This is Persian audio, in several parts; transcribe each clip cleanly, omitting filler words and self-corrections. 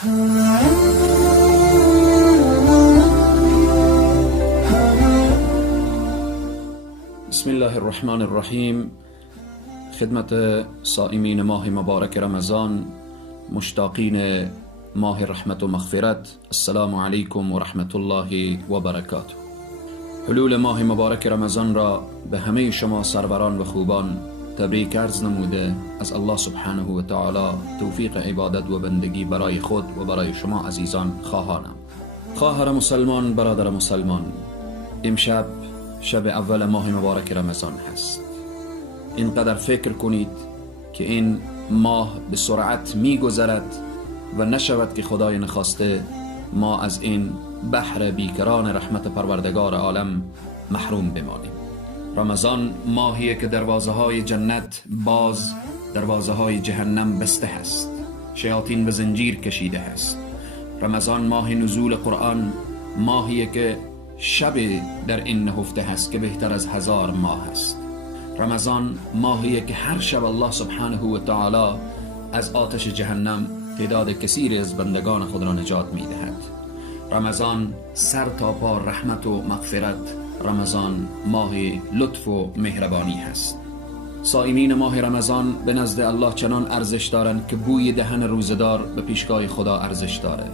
بسم الله الرحمن الرحیم. خدمت صائمین ماه مبارک رمضان، مشتاقین ماه رحمت و مغفرت، السلام علیکم و رحمت الله و برکاته. حلول ماه مبارک رمضان را به همه شما سروران و خوبان تبریک عرض نموده از الله سبحانه و تعالی توفیق عبادت و بندگی برای خود و برای شما عزیزان خواهانم. خواهر مسلمان، برادر مسلمان، امشب شب اول ماه مبارک رمضان هست. اینقدر فکر کنید که این ماه به سرعت می گذرد و نشود که خدای نخواسته ما از این بحر بیکران رحمت پروردگار عالم محروم بمانیم. رمضان ماهیه که دروازه های جنت باز، دروازه های جهنم بسته هست، شیاطین به زنجیر کشیده هست. رمضان ماه نزول قرآن، ماهیه که شب در این نهفته هست که بهتر از 1000 ماه است. رمضان ماهیه که هر شب الله سبحانه و تعالی از آتش جهنم تعداد کثیری از بندگان خود را نجات می دهد. رمضان سر تا پا رحمت و مغفرت، رمضان ماه لطف و مهربانی هست. صائمین ماه رمضان به نزد الله چنان ارزش دارند که بوی دهن روزدار به پیشگاه خدا ارزش داره.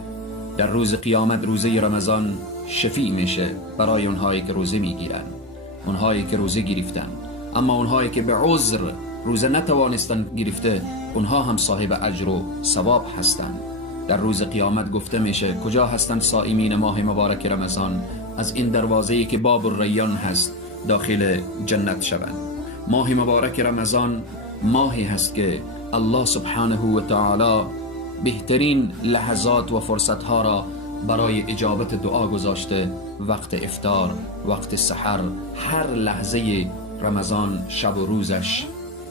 در روز قیامت روزه رمضان شفیع میشه برای اونهایی که روزه میگیرن، اونهایی که روزه گرفتن. اما اونهایی که به عذر روزه نتوانستن گرفته، اونها هم صاحب اجر و ثواب هستند. در روز قیامت گفته میشه کجا هستند صائمین ماه مبارک رمضان؟ از این دروازه‌ای که باب الریان هست داخل جنت شوند. ماه مبارک رمضان ماهی هست که الله سبحانه و تعالی بهترین لحظات و فرصتها را برای اجابت دعا گذاشته. وقت افطار، وقت سحر، هر لحظه رمضان شب و روزش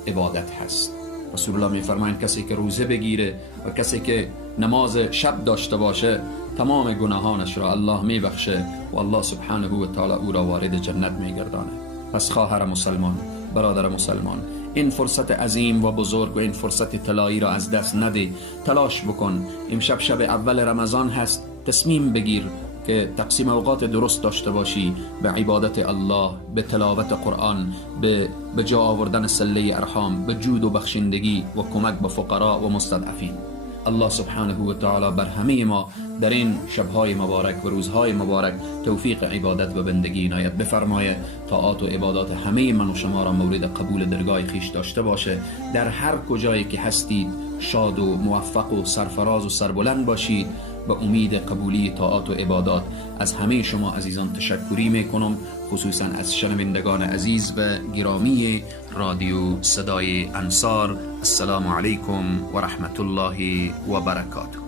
عبادت هست. رسول الله میفرمایند کسی که روزه بگیره و کسی که نماز شب داشته باشه، تمام گناهانش را الله میبخشه و الله سبحانه و تعالی او را وارد جنت میگردانه. پس خواهر مسلمان، برادر مسلمان، این فرصت عظیم و بزرگ و این فرصت طلایی را از دست نده. تلاش بکن. امشب شب اول رمضان هست. تصمیم بگیر که تقسیم اوقات درست داشته باشی به عبادت الله، به تلاوت قرآن، به جا آوردن صله ارحام، به جود و بخشندگی و کمک به فقرا و مستضعفین. الله سبحانه و تعالی بر همه ما در این شبهای مبارک و روزهای مبارک توفیق عبادت و بندگی عنایت بفرمایه. طاعات و عبادات همه من و شما را مورد قبول درگاه خیش داشته باشه. در هر کجایی که هستید شاد و موفق و سرفراز و سربلند باشید. به امید قبولی طاعات و عبادات از همه شما عزیزان تشکری میکنم، خصوصا از شنوندگان عزیز و گرامی رادیو صدای انصار. السلام علیکم و رحمت الله و برکاته.